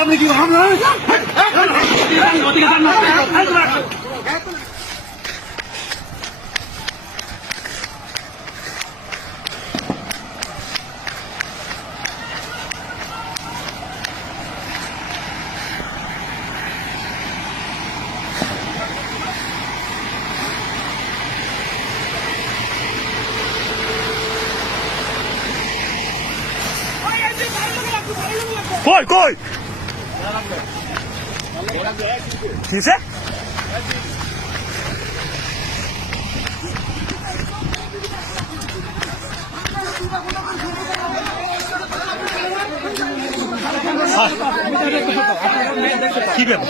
আপনি কি কই কই কিসে কি ব্যাপার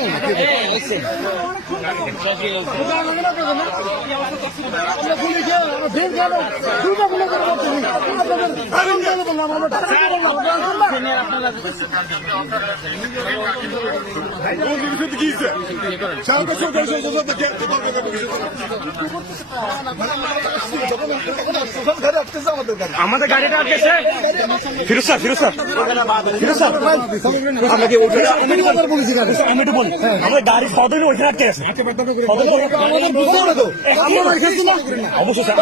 আমাদের গাড়িটা আটকেছে ফিরোজ স্যার আপনাকে আমি একটু বলি আমাদের গাড়ি সদনে ওইখানে আটকে আছে অবশ্যই স্যার